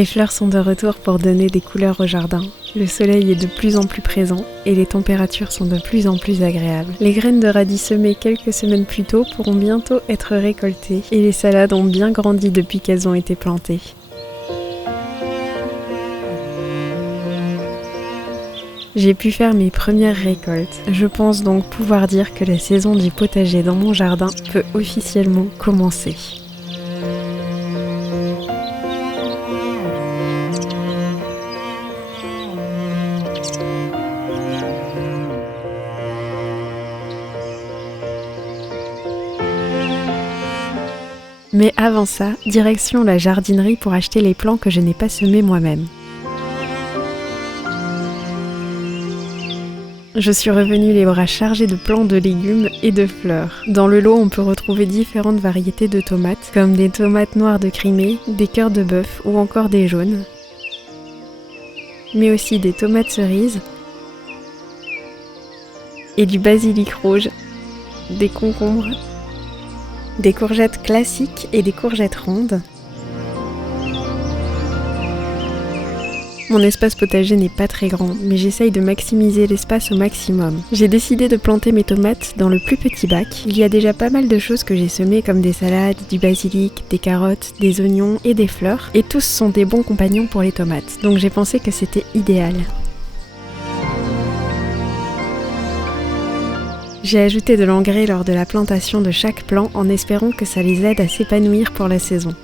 Les fleurs sont de retour pour donner des couleurs au jardin. Le soleil est de plus en plus présent et les températures sont de plus en plus agréables. Les graines de radis semées quelques semaines plus tôt pourront bientôt être récoltées et les salades ont bien grandi depuis qu'elles ont été plantées. J'ai pu faire mes premières récoltes. Je pense donc pouvoir dire que la saison du potager dans mon jardin peut officiellement commencer. Mais avant ça, direction la jardinerie pour acheter les plants que je n'ai pas semés moi-même. Je suis revenue les bras chargés de plants de légumes et de fleurs. Dans le lot, on peut retrouver différentes variétés de tomates, comme des tomates noires de Crimée, des cœurs de bœuf ou encore des jaunes, mais aussi des tomates cerises et du basilic rouge, des concombres, des courgettes classiques et des courgettes rondes. Mon espace potager n'est pas très grand, mais j'essaye de maximiser l'espace au maximum. J'ai décidé de planter mes tomates dans le plus petit bac. Il y a déjà pas mal de choses que j'ai semées comme des salades, du basilic, des carottes, des oignons et des fleurs, et tous sont des bons compagnons pour les tomates, donc j'ai pensé que c'était idéal. J'ai ajouté de l'engrais lors de la plantation de chaque plant en espérant que ça les aide à s'épanouir pour la saison.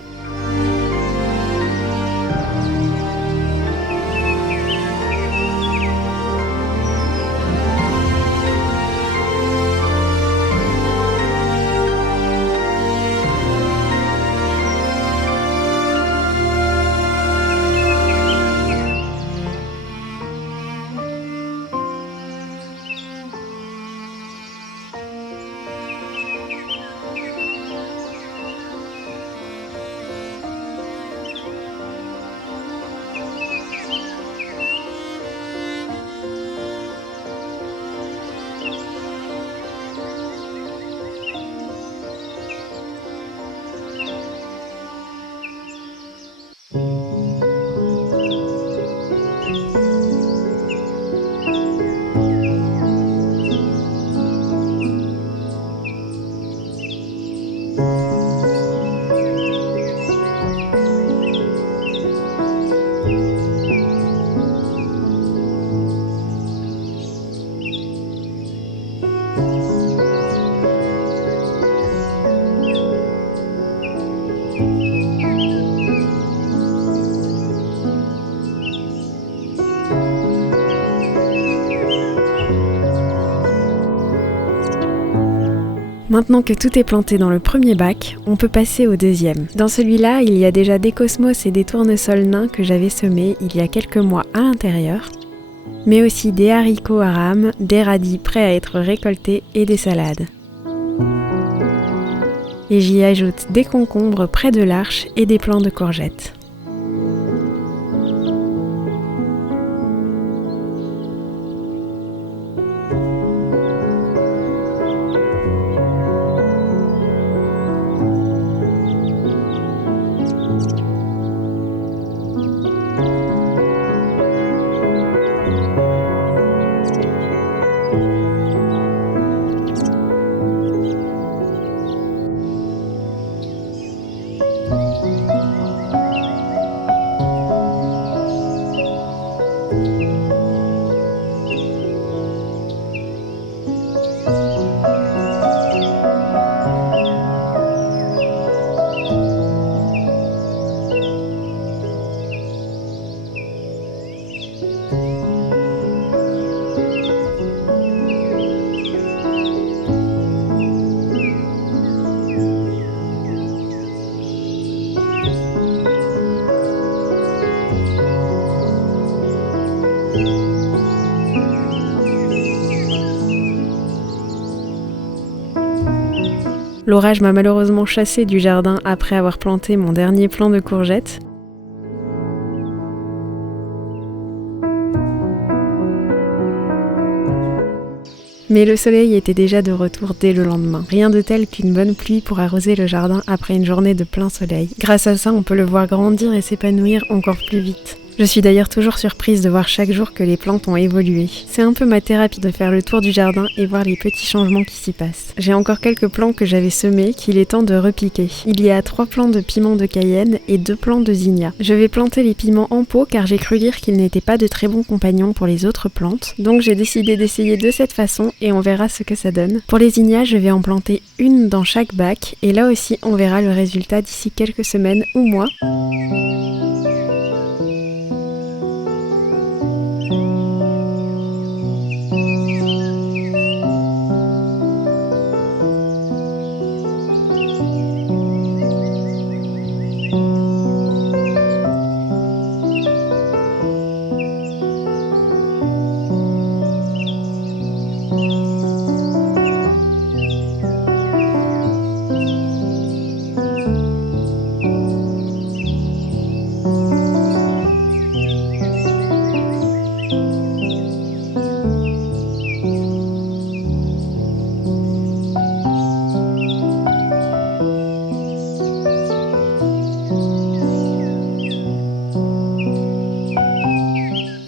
Maintenant que tout est planté dans le premier bac, on peut passer au deuxième. Dans celui-là, il y a déjà des cosmos et des tournesols nains que j'avais semés il y a quelques mois à l'intérieur, mais aussi des haricots à rames, des radis prêts à être récoltés et des salades. Et j'y ajoute des concombres près de l'arche et des plants de courgettes. L'orage m'a malheureusement chassée du jardin après avoir planté mon dernier plant de courgettes. Mais le soleil était déjà de retour dès le lendemain. Rien de tel qu'une bonne pluie pour arroser le jardin après une journée de plein soleil. Grâce à ça, on peut le voir grandir et s'épanouir encore plus vite. Je suis d'ailleurs toujours surprise de voir chaque jour que les plantes ont évolué. C'est un peu ma thérapie de faire le tour du jardin et voir les petits changements qui s'y passent. J'ai encore quelques plants que j'avais semés qu'il est temps de repiquer. Il y a 3 plants de piment de Cayenne et 2 plants de zinnia. Je vais planter les piments en pot car j'ai cru lire qu'ils n'étaient pas de très bons compagnons pour les autres plantes. Donc j'ai décidé d'essayer de cette façon et on verra ce que ça donne. Pour les zinnias, je vais en planter une dans chaque bac et là aussi on verra le résultat d'ici quelques semaines ou mois.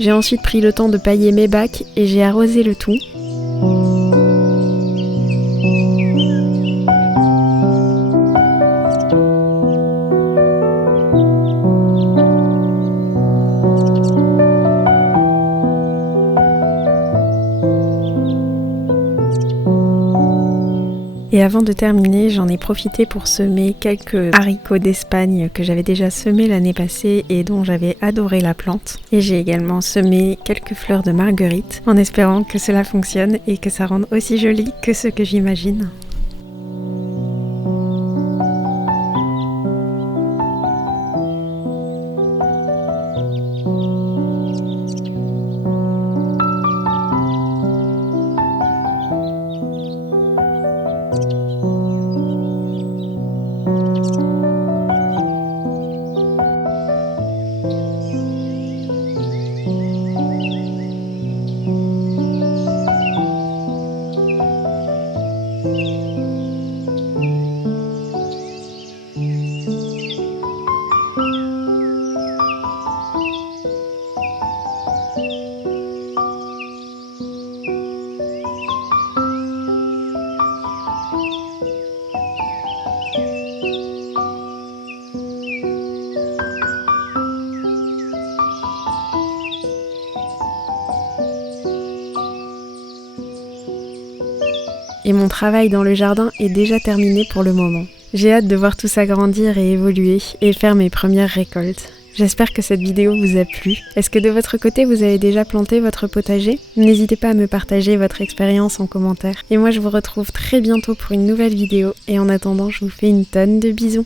J'ai ensuite pris le temps de pailler mes bacs et j'ai arrosé le tout. Et avant de terminer, j'en ai profité pour semer quelques haricots d'Espagne que j'avais déjà semés l'année passée et dont j'avais adoré la plante. Et j'ai également semé quelques fleurs de marguerite en espérant que cela fonctionne et que ça rende aussi joli que ce que j'imagine. Et mon travail dans le jardin est déjà terminé pour le moment. J'ai hâte de voir tout ça grandir et évoluer et faire mes premières récoltes. J'espère que cette vidéo vous a plu. Est-ce que de votre côté vous avez déjà planté votre potager ? N'hésitez pas à me partager votre expérience en commentaire. Et moi je vous retrouve très bientôt pour une nouvelle vidéo et en attendant je vous fais une tonne de bisous.